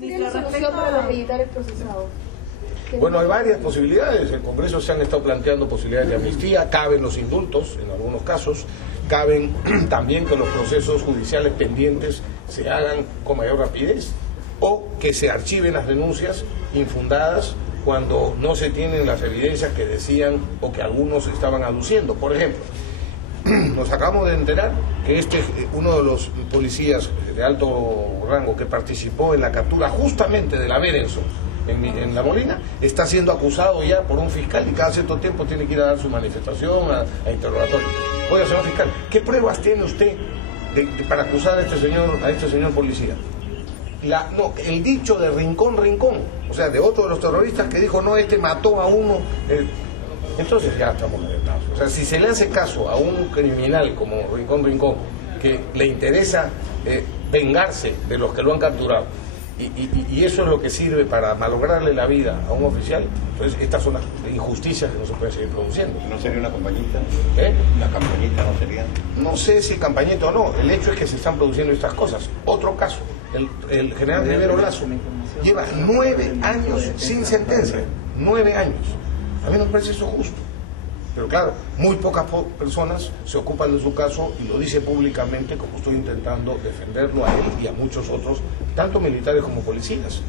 ¿Sería la solución para los militares procesados? Bueno, hay varias posibilidades. El Congreso se han estado planteando posibilidades de amnistía, caben los indultos en algunos casos, caben también que los procesos judiciales pendientes se hagan con mayor rapidez o que se archiven las denuncias infundadas cuando no se tienen las evidencias que decían o que algunos estaban aduciendo. Por ejemplo, nos acabamos de enterar que uno de los policías de alto rango que participó en la captura justamente de la Berenson en La Molina, está siendo acusado ya por un fiscal y cada cierto tiempo tiene que ir a dar su manifestación, a interrogatorio. Oiga, señor fiscal, ¿qué pruebas tiene usted para acusar a este señor policía? El dicho de Rincón, o sea, de otro de los terroristas que dijo, no, este mató a uno. Entonces ya estamos alertados. O sea, si se le hace caso a un criminal como Rincón, que le interesa vengarse de los que lo han capturado, y eso es lo que sirve para malograrle la vida a un oficial, entonces estas son las injusticias que no se pueden seguir produciendo. ¿No sería una campañita? ¿La campañita no sería? No sé si campañita o no, el hecho es que se están produciendo estas cosas. Otro caso, el general Rivero Lazo lleva 9 años sin sentencia, 9 años. A mí no me parece eso justo. Pero claro, muy pocas personas se ocupan de su caso y lo dice públicamente, como estoy intentando defenderlo a él y a muchos otros, tanto militares como policías.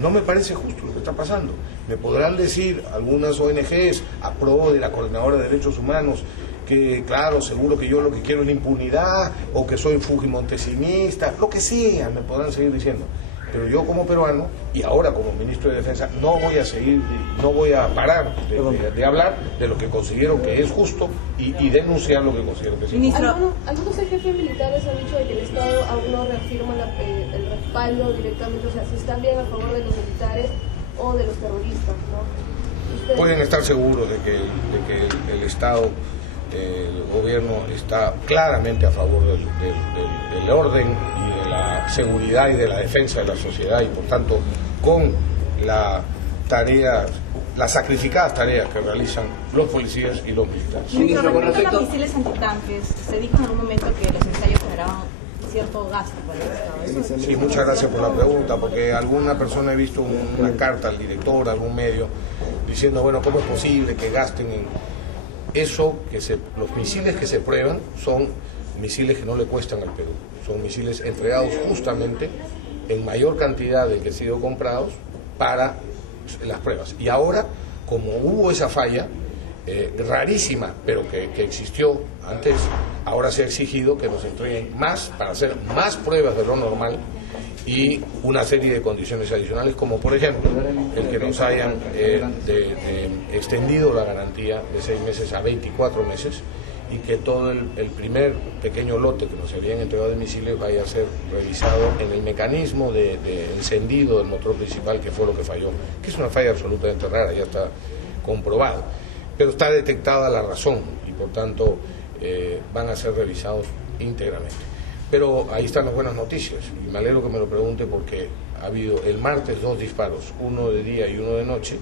No me parece justo lo que está pasando. Me podrán decir algunas ONGs a pro de la Coordinadora de Derechos Humanos que, claro, seguro que yo lo que quiero es la impunidad o que soy fujimontesimista, lo que sea, me podrán seguir diciendo. Pero yo como peruano y ahora como ministro de Defensa no voy a parar de hablar de lo que considero que es justo y denunciar lo que considero que es injusto. Algunos jefes militares han dicho de que el Estado aún no reafirma el respaldo directamente, o sea, si están bien a favor de los militares o de los terroristas, ¿no? Pueden estar seguros de que el Estado, el gobierno está claramente a favor del orden y de la seguridad y de la defensa de la sociedad y por tanto con las sacrificadas tareas que realizan los policías y los militares. Ministro, con respecto a los misiles antitanques, se dijo en algún momento que los ensayos generaban cierto gasto para el Estado. Sí, muchas gracias por la pregunta, porque alguna persona he visto una carta al director, algún medio, diciendo, bueno, ¿cómo es posible que gasten en eso? Los misiles que se prueban son misiles que no le cuestan al Perú, son misiles entregados justamente en mayor cantidad de que han sido comprados para las pruebas. Y ahora, como hubo esa falla, rarísima, pero que existió antes, ahora se ha exigido que nos entreguen más para hacer más pruebas de lo normal y una serie de condiciones adicionales, como por ejemplo el que nos hayan extendido la garantía de 6 meses a 24 meses y que todo el primer pequeño lote que nos habían entregado de misiles vaya a ser revisado en el mecanismo de encendido del motor principal, que fue lo que falló, que es una falla absolutamente rara, ya está comprobado, pero está detectada la razón y por tanto van a ser revisados íntegramente. Pero ahí están las buenas noticias y me alegro que me lo pregunte porque ha habido el martes 2 disparos, uno de día y uno de noche,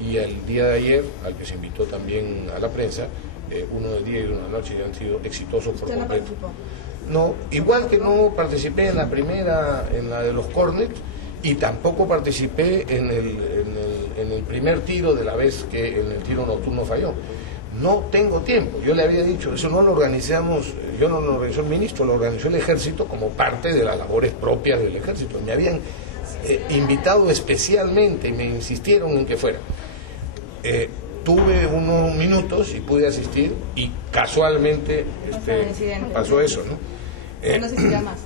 y el día de ayer, al que se invitó también a la prensa, uno de día y uno de noche, y han sido exitosos por completo. No, igual que no participé en la primera, en la de los Cornets, y tampoco participé en el primer tiro de la vez que en el tiro nocturno falló. No tengo tiempo, yo le había dicho, eso no lo organizamos, yo no lo organizó el ministro, lo organizó el Ejército como parte de las labores propias del Ejército. Me habían invitado especialmente y me insistieron en que fuera. Tuve unos minutos y pude asistir y casualmente pasó eso, ¿no? No sé si ya más.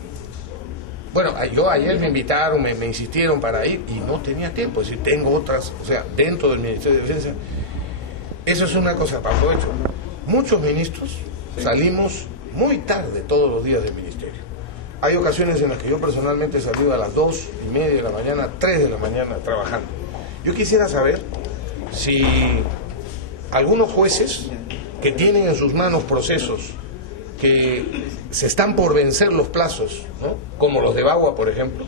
Bueno, yo ayer me invitaron, me insistieron para ir y no tenía tiempo, es decir, tengo otras, o sea, dentro del Ministerio de Defensa. Eso es una cosa, Pablo, hecho. Muchos ministros salimos muy tarde todos los días del ministerio. Hay ocasiones en las que yo personalmente he salido a las 2:30 de la mañana, 3 de la mañana trabajando. Yo quisiera saber si algunos jueces que tienen en sus manos procesos que se están por vencer los plazos, ¿no?, como los de Bagua, por ejemplo,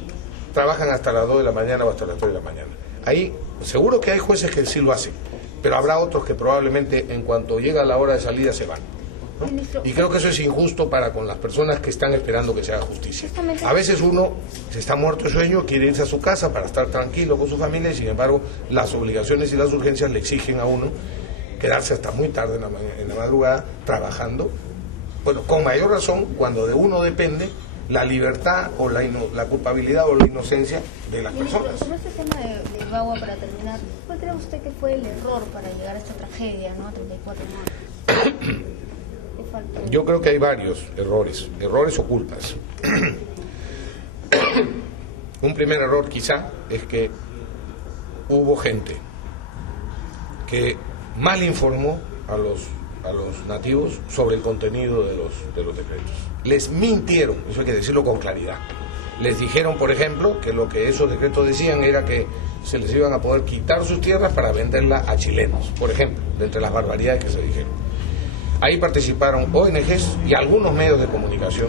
trabajan hasta las 2 de la mañana o hasta las 3 de la mañana. Ahí seguro que hay jueces que sí lo hacen, pero habrá otros que probablemente en cuanto llega la hora de salida se van. ¿no? Y creo que eso es injusto para con las personas que están esperando que se haga justicia. A veces uno se está muerto de sueño, quiere irse a su casa para estar tranquilo con su familia y sin embargo las obligaciones y las urgencias le exigen a uno quedarse hasta muy tarde en la madrugada trabajando. Bueno, con mayor razón cuando de uno depende la libertad o la culpabilidad o la inocencia de las personas. Sobre este tema de Bagua, para terminar, ¿cuál cree usted que fue el error para llegar a esta tragedia, ¿no? 34 muertos? ¿Qué faltó? Yo creo que hay varios errores o culpas. Un primer error quizá es que hubo gente que mal informó a los nativos sobre el contenido de los decretos. Les mintieron, eso hay que decirlo con claridad. Les dijeron, por ejemplo, que lo que esos decretos decían era que se les iban a poder quitar sus tierras para venderlas a chilenos, por ejemplo, de entre las barbaridades que se dijeron. Ahí participaron ONGs y algunos medios de comunicación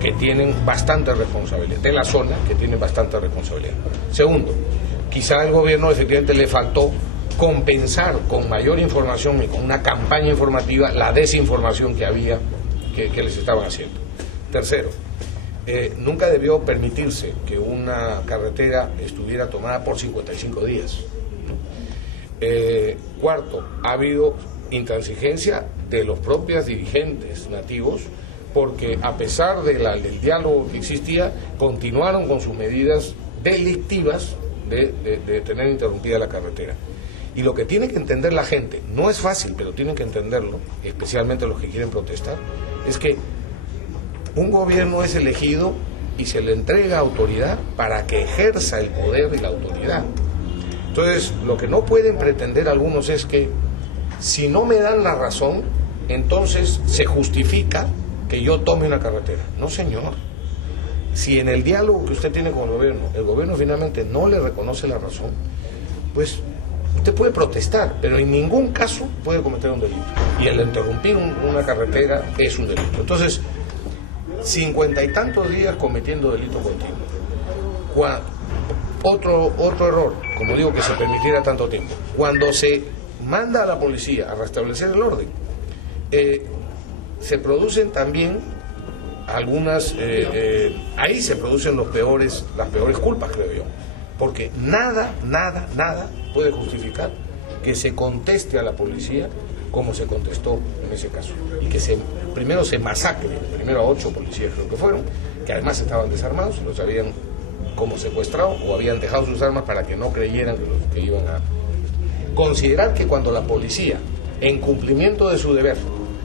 que tienen bastante responsabilidad, de la zona que tienen bastante responsabilidad. Segundo, quizá al gobierno efectivamente le faltó compensar con mayor información y con una campaña informativa la desinformación que había, que les estaban haciendo. Tercero, nunca debió permitirse que una carretera estuviera tomada por 55 días. Cuarto, ha habido intransigencia de los propios dirigentes nativos porque a pesar del diálogo que existía, continuaron con sus medidas delictivas de tener interrumpida la carretera. Y lo que tiene que entender la gente, no es fácil, pero tienen que entenderlo, especialmente los que quieren protestar, es que un gobierno es elegido y se le entrega autoridad para que ejerza el poder y la autoridad. Entonces, lo que no pueden pretender algunos es que si no me dan la razón, entonces se justifica que yo tome una carretera. No, señor. Si en el diálogo que usted tiene con el gobierno finalmente no le reconoce la razón, pues usted puede protestar, pero en ningún caso puede cometer un delito. Y el interrumpir una carretera es un delito. Entonces, 50 y tantos días cometiendo delito continuo. Otro error, como digo, que se permitiera tanto tiempo. Cuando se manda a la policía a restablecer el orden, se producen también algunas, ahí se producen las peores culpas, creo yo. Porque nada puede justificar que se conteste a la policía como se contestó en ese caso. Y que primero se masacre, primero a 8 policías creo que fueron, que además estaban desarmados, los habían como secuestrado o habían dejado sus armas para que no creyeran que iban a... Considerar que cuando la policía, en cumplimiento de su deber,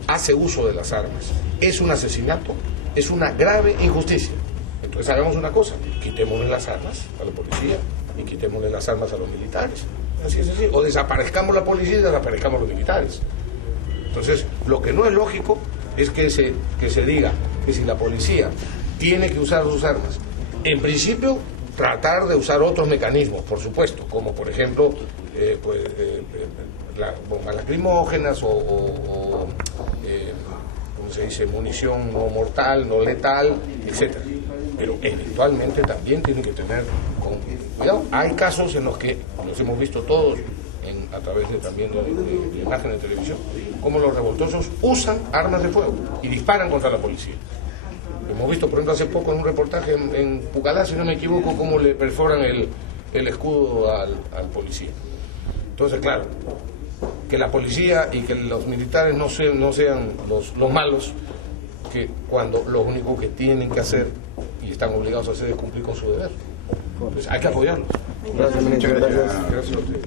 hace uso de las armas, es un asesinato, es una grave injusticia. Entonces hagamos una cosa, quitémosle las armas a la policía y quitémosle las armas a los militares. Así es así. O desaparezcamos la policía y desaparezcamos los militares. Entonces, lo que no es lógico es que se diga que si la policía tiene que usar sus armas, en principio tratar de usar otros mecanismos, por supuesto, como por ejemplo bombas lacrimógenas o ¿cómo se dice?, munición no mortal, no letal, etcétera. Pero eventualmente también tienen que tener cuidado. Hay casos en los que los hemos visto todos a través también de imagen de televisión, como los revoltosos usan armas de fuego y disparan contra la policía. Hemos visto, por ejemplo, hace poco en un reportaje en Pucallá, si no me equivoco, cómo le perforan el escudo al policía. Entonces, claro, que la policía y que los militares no sean los malos, que cuando lo único que tienen que hacer y están obligados a hacer es cumplir con su deber. Pues hay que apoyarlos. Gracias, ministro. Gracias a ustedes.